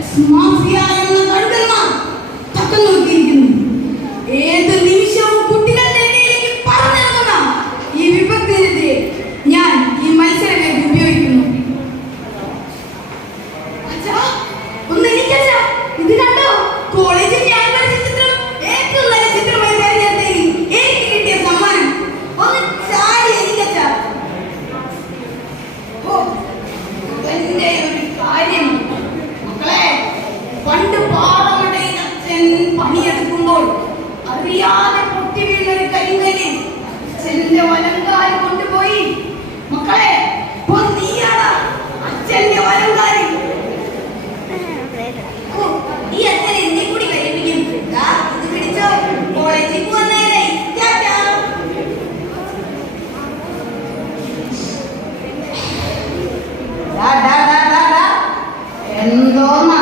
Drugs mafia എന്ന കഴുകന്മാർ തക്കം നോക്കിയിരിക്കുന്നു. ഏത് നിമിഷവും കുട്ടികളുടെ ഇടയിലേക്ക് പറഞ്ഞിറങ്ങുന്ന ഈ വിപത്തിനെതിരെ ഞാൻ ഈ മത്സരവേദി ഉപയോഗിക്കുന്നു. ഒന്ന് എനിക്കല്ല, ഇത് കണ്ടോ? കോളേജിൽ ഞാൻ വരച്ച ചിത്രം ഏറ്റവും നല്ല ചിത്രമായി തെരഞ്ഞെടുത്തതിൽ എനിക്ക് കിട്ടിയ സമ്മാനം. ഒന്ന് ചാടി എനിക്കച്ചാ. എന്റെ ഒരു കാര്യം മക്കളെ, പണ്ട് പാറമടയിൽ അച്ഛൻ പണിയെടുക്കുമ്പോൾ അറിയാതെ പൊട്ടി വീണൊരു കരിങ്കല്ലിൽ അച്ഛന്റെ വലങ്കാൽ കൊണ്ടുപോയി. മക്കളെ, നീയാണ് അച്ഛന്റെ വലങ്കാലിൽ. ഈ അച്ഛൻ എന്നെ കൂടി കഴിപ്പിക്കും. ഇത് പിടിച്ചോ, കോളേജിൽ പോകുന്നേരെ. എന്തോന്നാ